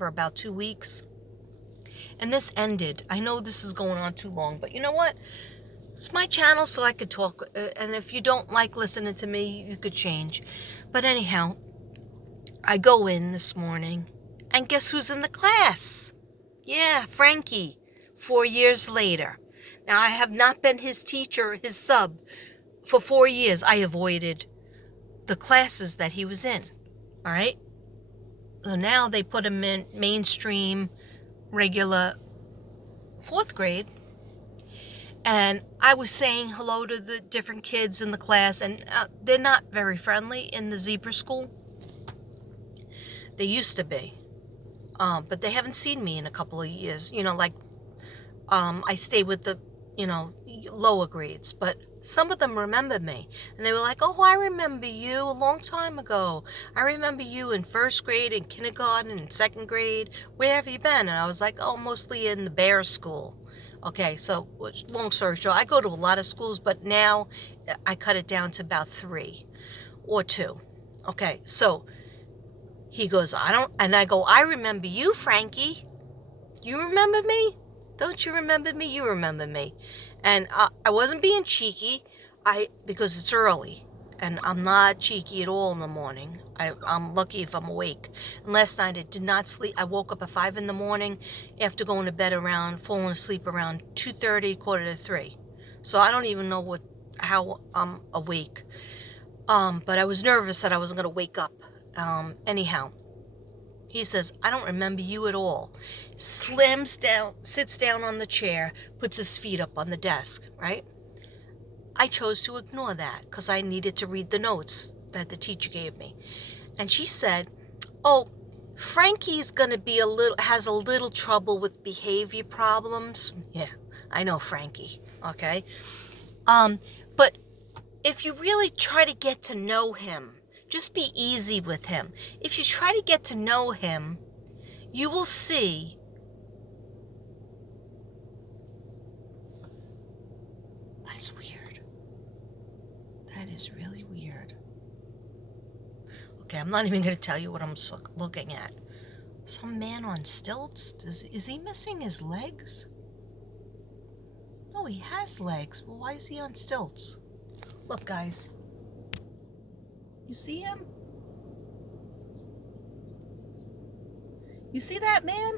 for about 2 weeks. And this ended. I know this is going on too long, but you know what? It's my channel, so I could talk. And if you don't like listening to me, you could change. But anyhow, I go in this morning, and guess who's in the class? Yeah, Frankie, 4 years later. Now, I have not been his teacher, his sub, for 4 years. I avoided the classes that he was in, all right? So now they put him in mainstream, regular 4th grade. And I was saying hello to the different kids in the class, and they're not very friendly in the zebra school. They used to be. But they haven't seen me in a couple of years. I stay with the, lower grades. But some of them remember me. And they were like, oh, I remember you a long time ago. I remember you in 1st grade, in kindergarten, in 2nd grade. Where have you been? And I was like, oh, mostly in the Bear School. Okay, so long story short, I go to a lot of schools, but now I cut it down to about 3 or 2. Okay, so he goes, and I go, I remember you, Frankie. You remember me? Don't you remember me? You remember me. And I wasn't being cheeky, because it's early, and I'm not cheeky at all in the morning. I'm lucky if I'm awake. And last night I did not sleep. I woke up at 5 in the morning after going to bed falling asleep around 2:30, 2:45. So I don't even know how I'm awake. But I was nervous that I wasn't going to wake up. Anyhow, he says, I don't remember you at all. Slams down, sits down on the chair, puts his feet up on the desk, right? I chose to ignore that because I needed to read the notes that the teacher gave me. And she said, oh, Frankie's going to has a little trouble with behavior problems. Yeah, I know Frankie, okay? But if you really try to get to know him, just be easy with him. If you try to get to know him, you will see that's weird. That is really weird. Okay, I'm not even going to tell you what I'm looking at. Some man on stilts? Is he missing his legs? No, he has legs. Well, why is he on stilts? Look, guys. You see him? You see that man?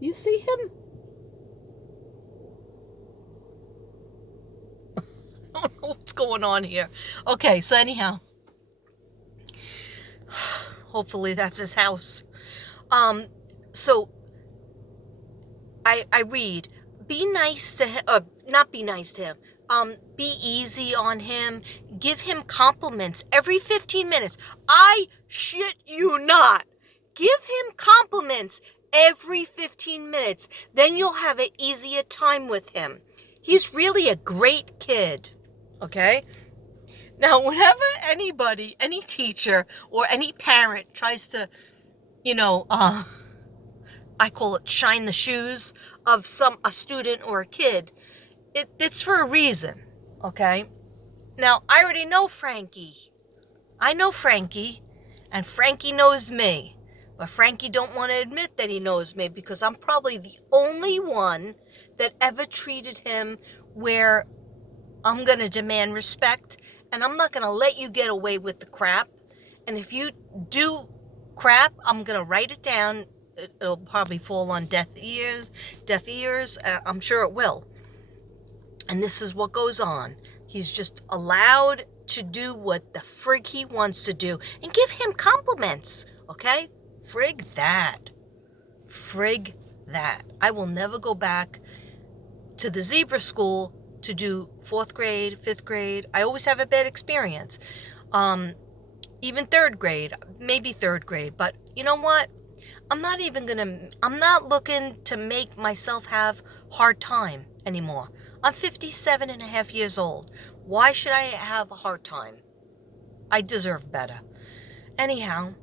You see him? I don't know what's going on here. Okay, so anyhow. Hopefully that's his house. So I read, be nice to him, not be nice to him. Be easy on him. Give him compliments every 15 minutes. I shit you not. Give him compliments every 15 minutes. Then you'll have an easier time with him. He's really a great kid. Okay? Now, whenever anybody, any teacher or any parent tries to, I call it shine the shoes of a student or a kid, it's for a reason, okay? Now, I already know Frankie. I know Frankie, and Frankie knows me. But Frankie don't want to admit that he knows me because I'm probably the only one that ever treated him where I'm going to demand respect, and I'm not going to let you get away with the crap. And if you do crap, I'm going to write it down. It'll probably fall on deaf ears. I'm sure it will. And this is what goes on. He's just allowed to do what the frig he wants to do. And give him compliments, okay? Frig that. I will never go back to the zebra school to do 4th grade, 5th grade. I always have a bad experience. Even 3rd grade, maybe 3rd grade. But you know what? I'm not looking to make myself have hard time anymore. I'm 57 and a half years old. Why should I have a hard time? I deserve better. Anyhow,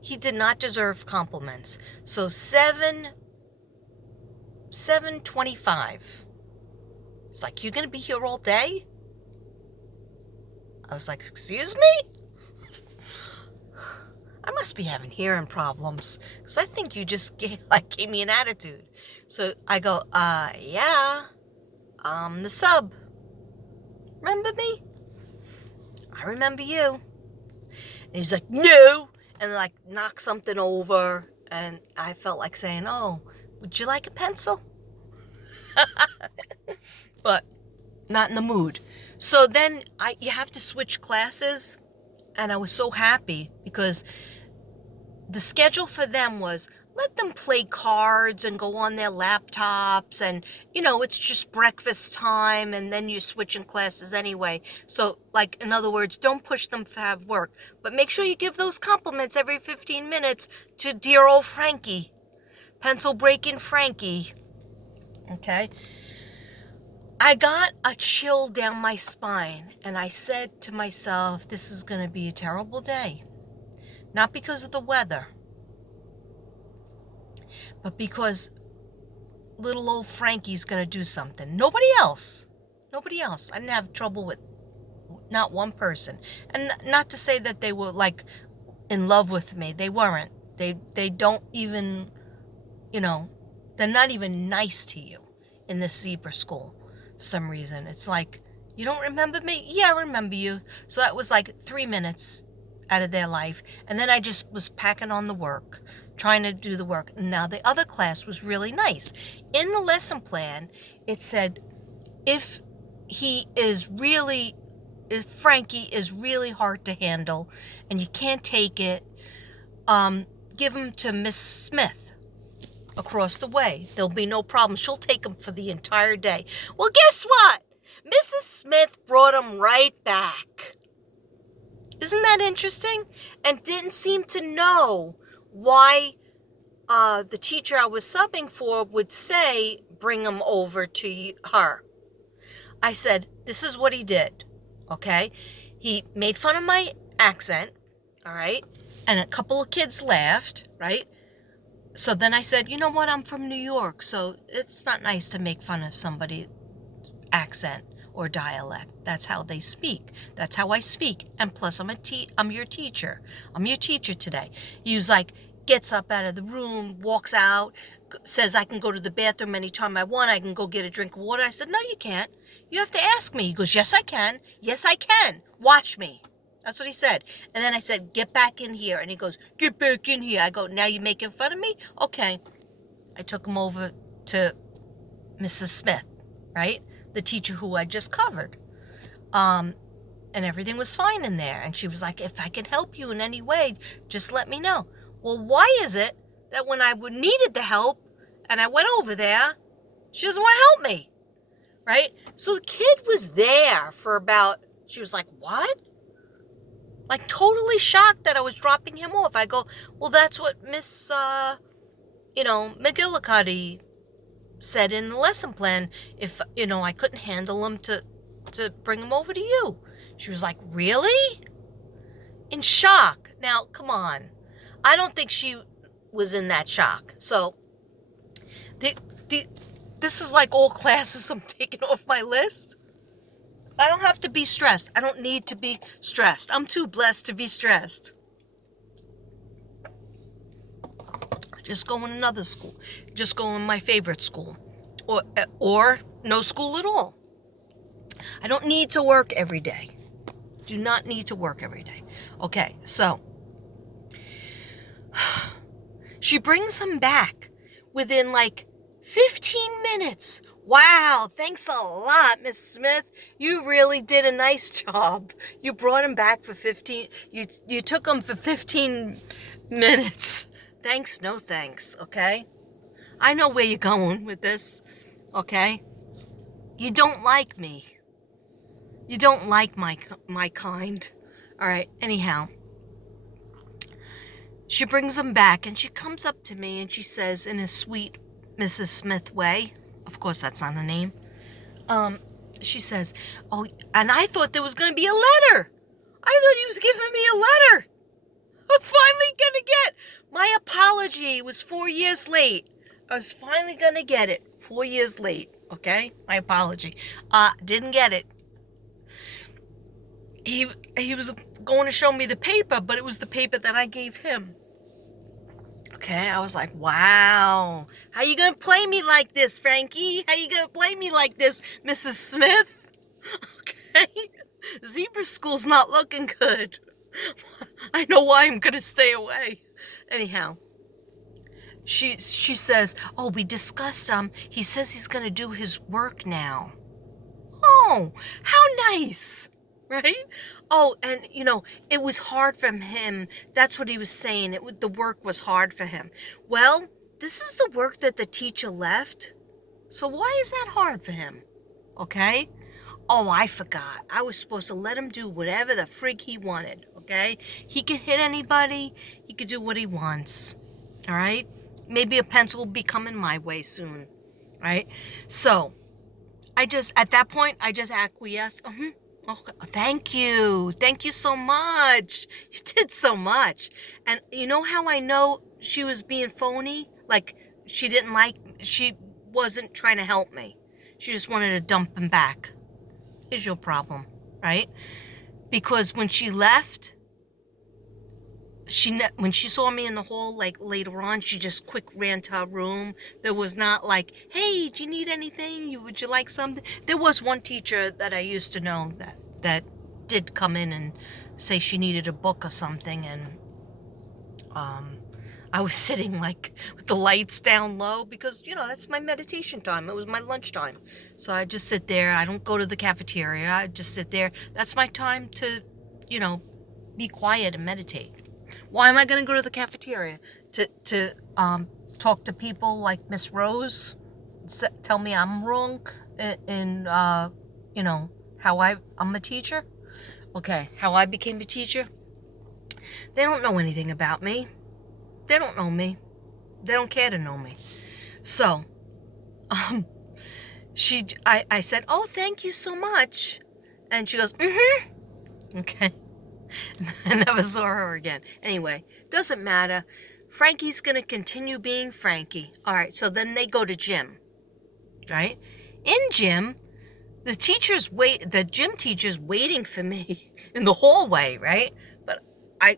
he did not deserve compliments. So 7:25. It's like, you're going to be here all day? I was like, excuse me? I must be having hearing problems, because I think you just gave me an attitude. So I go, yeah, the sub. Remember me? I remember you. And he's like, no, and like knock something over, and I felt like saying, oh, would you like a pencil? But not in the mood. So then you have to switch classes, and I was so happy because the schedule for them was let them play cards and go on their laptops, and it's just breakfast time, and then you're switching classes anyway. So, like, in other words, don't push them to have work, but make sure you give those compliments every 15 minutes to dear old Frankie, pencil breaking Frankie. Okay. I got a chill down my spine, and I said to myself, this is going to be a terrible day. Not because of the weather, but because little old Frankie's going to do something. Nobody else. I didn't have trouble with not one person. And not to say that they were, like, in love with me. They weren't. They don't even, they're not even nice to you in this zebra school for some reason. It's like, you don't remember me? Yeah, I remember you. So that was like 3 minutes out of their life. And then I just was packing on the work, trying to do the work. Now, the other class was really nice. In the lesson plan, it said, if Frankie is really hard to handle and you can't take it, give him to Miss Smith across the way. There'll be no problem. She'll take him for the entire day. Well, guess what? Mrs. Smith brought him right back. Isn't that interesting? And didn't seem to know why the teacher I was subbing for would say, bring him over to her. I said, this is what he did, okay? He made fun of my accent, all right? And a couple of kids laughed, right? So then I said, you know what? I'm from New York, so it's not nice to make fun of somebody's accent or dialect. That's how they speak. That's how I speak. And plus, I'm your teacher. I'm your teacher today. He was like, gets up out of the room, walks out, says I can go to the bathroom anytime I want. I can go get a drink of water. I said, no, you can't. You have to ask me. He goes, yes, I can. Yes, I can. Watch me. That's what he said. And then I said, get back in here. And he goes, get back in here. I go, now you making fun of me? Okay. I took him over to Mrs. Smith, right? The teacher who I just covered. And everything was fine in there. And she was like, if I can help you in any way, just let me know. Well, why is it that when I needed the help and I went over there, she doesn't want to help me, right? So the kid was there for she was like, what? Like, totally shocked that I was dropping him off. I go, well, that's what Miss, McGillicuddy said in the lesson plan. If, I couldn't handle him to bring him over to you. She was like, really? In shock. Now, come on. I don't think she was in that shock. So, this is like all classes I'm taking off my list. I don't have to be stressed. I don't need to be stressed. I'm too blessed to be stressed. Just go in another school. Just go in my favorite school. Or no school at all. I don't need to work every day. Do not need to work every day. Okay, so she brings him back within like 15 minutes. Wow, thanks a lot, Miss Smith. You really did a nice job. You brought him back for 15. You took him for 15 minutes. Thanks, no thanks, okay? I know where you're going with this, okay? You don't like me. You don't like my kind. All right, anyhow. She brings him back, and she comes up to me, and she says in a sweet Mrs. Smith way, of course that's not her name, she says, oh, and I thought there was going to be a letter. I thought he was giving me a letter. I'm finally going to get my apology. It was 4 years late. I was finally going to get it 4 years late, okay? My apology. Didn't get it. he was going to show me the paper, but it was the paper that I gave him. Okay, I was like, wow, how you gonna play me like this, Frankie? How you gonna play me like this, Mrs. Smith? Okay, zebra school's not looking good. I know why I'm gonna stay away. Anyhow, she says, oh, we discussed, he says he's gonna do his work now. Oh, how nice, right? Oh, and it was hard for him. That's what he was saying. The work was hard for him. Well, this is the work that the teacher left. So why is that hard for him? Okay? Oh, I forgot. I was supposed to let him do whatever the frig he wanted, okay? He could hit anybody. He could do what he wants, all right? Maybe a pencil will be coming my way soon, right? So, at that point, I just acquiesced. Oh, thank you. Thank you so much. You did so much. And you know how I know she was being phony? Like, she wasn't trying to help me. She just wanted to dump him back. Is your problem, right? Because when she left, when she saw me in the hall, like later on, she just quick ran to her room. There was not like, hey, do you need anything? Would you like something? There was one teacher that I used to know that did come in and say she needed a book or something, and I was sitting like with the lights down low because that's my meditation time. It was my lunchtime, so I just sit there. I don't go to the cafeteria. I just sit there. That's my time to be quiet and meditate. Why am I going to go to the cafeteria? To talk to people like Miss Rose? Tell me I'm wrong in how I'm a teacher? Okay, how I became a teacher? They don't know anything about me. They don't know me. They don't care to know me. So, I said, oh, thank you so much. And she goes, okay. I never saw her again. Anyway, doesn't matter. Frankie's going to continue being Frankie. All right, so then they go to gym, right? In gym, the gym teacher's waiting for me in the hallway, right? But I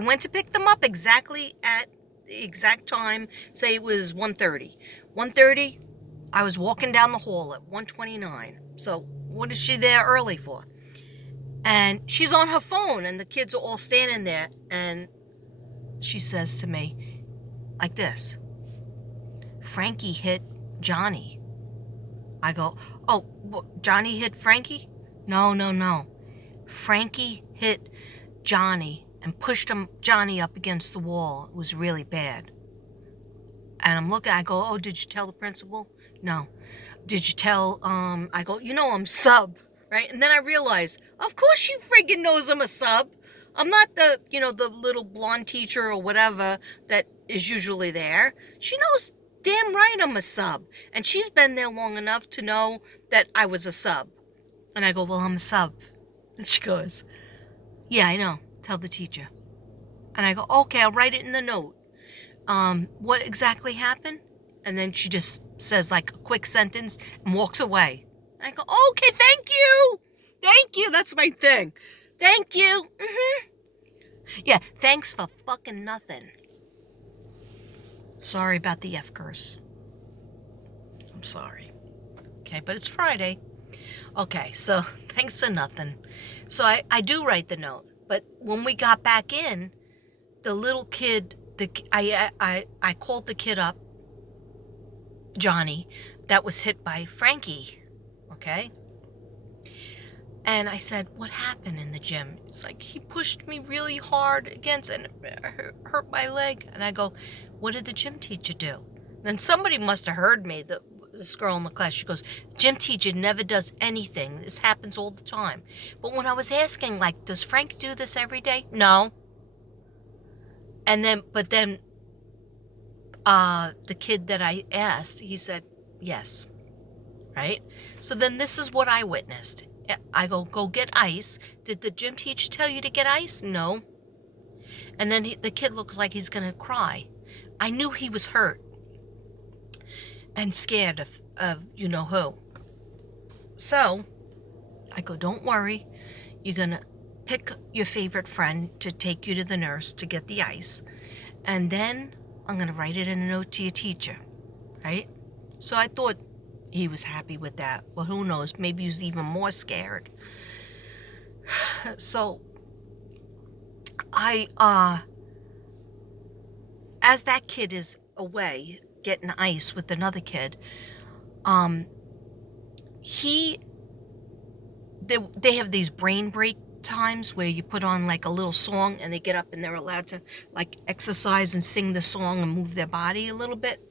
went to pick them up exactly at the exact time. Say it was 1:30. 1:30, I was walking down the hall at 1:29. So what is she there early for? And she's on her phone, and the kids are all standing there, and she says to me, like this, Frankie hit Johnny. I go, oh, Johnny hit Frankie? No. Frankie hit Johnny and pushed Johnny up against the wall. It was really bad. And I'm looking, I go, oh, did you tell the principal? No. Did you tell, I go, I'm sub. Right? And then I realized, of course she friggin' knows I'm a sub. I'm not the little blonde teacher or whatever that is usually there. She knows damn right I'm a sub. And she's been there long enough to know that I was a sub. And I go, well, I'm a sub. And she goes, yeah, I know. Tell the teacher. And I go, okay, I'll write it in the note. What exactly happened? And then she just says like a quick sentence and walks away. I go, okay, thank you. Thank you. That's my thing. Thank you. Yeah, thanks for fucking nothing. Sorry about the F curse. I'm sorry. Okay, but it's Friday. Okay, so thanks for nothing. So I do write the note. But when we got back in, the little kid, I called the kid up, Johnny, that was hit by Frankie. Okay? And I said, what happened in the gym? It's like, he pushed me really hard against and hurt my leg. And I go, what did the gym teacher do? And somebody must have heard me, this girl in the class. She goes, gym teacher never does anything. This happens all the time. But when I was asking, like, does Frank do this every day? No. But then the kid that I asked, he said, yes. Right? So then this is what I witnessed. I go get ice. Did the gym teacher tell you to get ice? No. And then the kid looks like he's going to cry. I knew he was hurt and scared of you know who. So I go, don't worry. You're going to pick your favorite friend to take you to the nurse to get the ice. And then I'm going to write it in a note to your teacher, right? So I thought he was happy with that. Well, who knows? Maybe he was even more scared. So as that kid is away getting ice with another kid, they have these brain break times where you put on like a little song and they get up and they're allowed to like exercise and sing the song and move their body a little bit.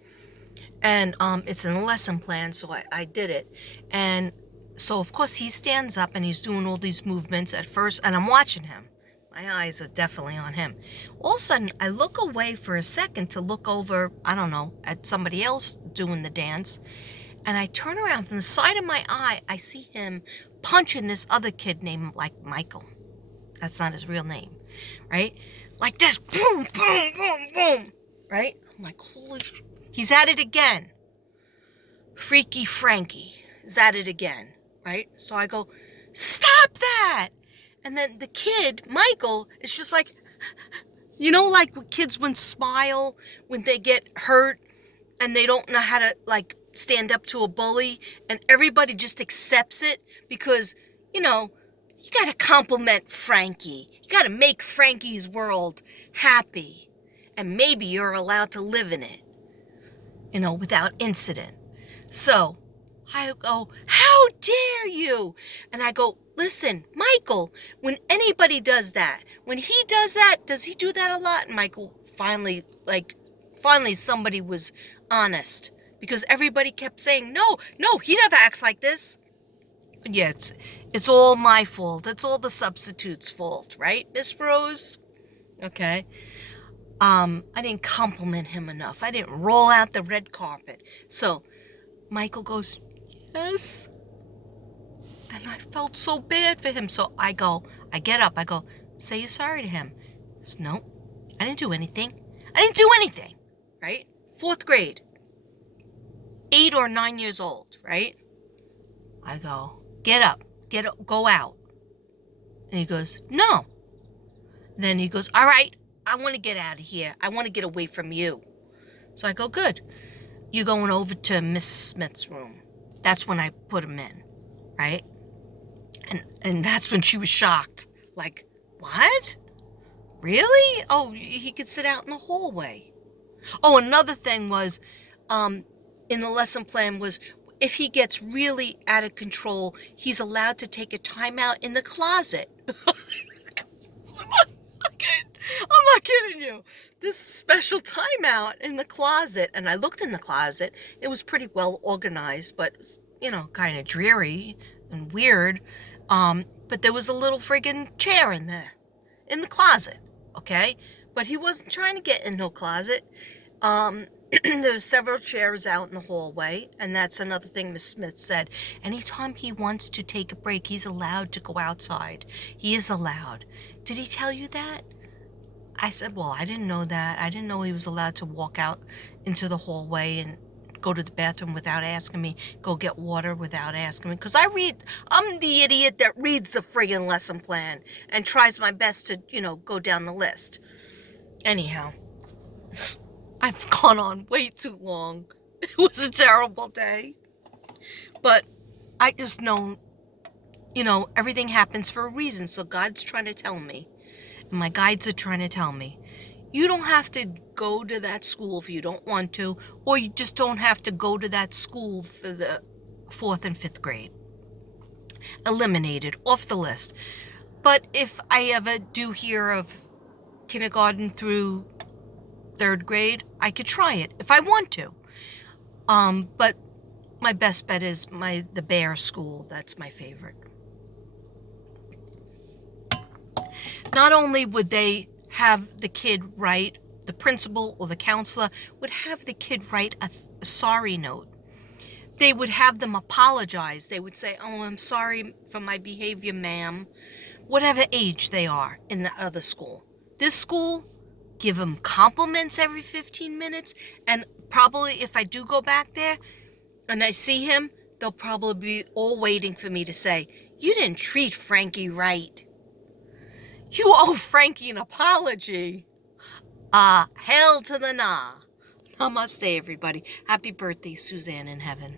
And it's in the lesson plan, so I did it. And so of course he stands up and he's doing all these movements at first, and I'm watching him. My eyes are definitely on him. All of a sudden, I look away for a second to look over, I don't know, at somebody else doing the dance. And I turn around from the side of my eye, I see him punching this other kid named like Michael. That's not his real name, right? Like this, boom, boom, boom, boom, right? I'm like, holy sh... He's at it again. Freaky Frankie is at it again, right? So I go, stop that! And then the kid, Michael, is just like, you know, like kids when smile when they get hurt and they don't know how to like stand up to a bully, and everybody just accepts it because, you know, you gotta compliment Frankie. You gotta make Frankie's world happy. And maybe you're allowed to live in it, you know, without incident. So I go, how dare you? And I go, listen, Michael, when anybody does that, when he does that, does he do that a lot? And Michael finally somebody was honest, because everybody kept saying, no, he never acts like this. Yeah, it's all my fault. It's all the substitute's fault, right, Miss Rose? Okay. I didn't compliment him enough. I didn't roll out the red carpet. So Michael goes, yes. And I felt so bad for him. So I get up, I go, say you're sorry to him. He goes, no, I didn't do anything. Right? 4th grade. 8 or 9 years old, right? I go, get up, go out. And he goes, no. Then he goes, all right, I want to get out of here. I want to get away from you. So I go, good. You're going over to Miss Smith's room. That's when I put him in, right? And that's when she was shocked. Like, what? Really? Oh, he could sit out in the hallway. Oh, another thing was, in the lesson plan was, if he gets really out of control, he's allowed to take a timeout in the closet. I'm not kidding you. This special timeout in the closet. And I looked in the closet. It was pretty well organized, but, you know, kind of dreary and weird. But there was a little friggin' chair in there, in the closet, okay? But he wasn't trying to get in no closet. There's several chairs out in the hallway, and that's another thing Miss Smith said. Anytime he wants to take a break, he's allowed to go outside. He is allowed. Did he tell you that? I said, well, I didn't know that. I didn't know he was allowed to walk out into the hallway and go to the bathroom without asking me, go get water without asking me. Because I'm the idiot that reads the friggin' lesson plan and tries my best to, you know, go down the list. Anyhow, I've gone on way too long. It was a terrible day. But I just know, you know, everything happens for a reason. So God's trying to tell me, and my guides are trying to tell me, you don't have to go to that school if you don't want to, or you just don't have to go to that school for the 4th and 5th grade. Eliminated, off the list. But if I ever do hear of kindergarten through 3rd grade, I could try it if I want to. But my best bet is the Bear School. That's my favorite. Not only would they have the kid write, the principal or the counselor would have the kid write a sorry note. They would have them apologize. They would say, oh, I'm sorry for my behavior, ma'am. Whatever age they are in the other school. This school, give them compliments every 15 minutes. And probably if I do go back there and I see him, they'll probably be all waiting for me to say, you didn't treat Frankie right. You owe Frankie an apology. Hail to the nah. Namaste, everybody. Happy birthday, Suzanne in heaven.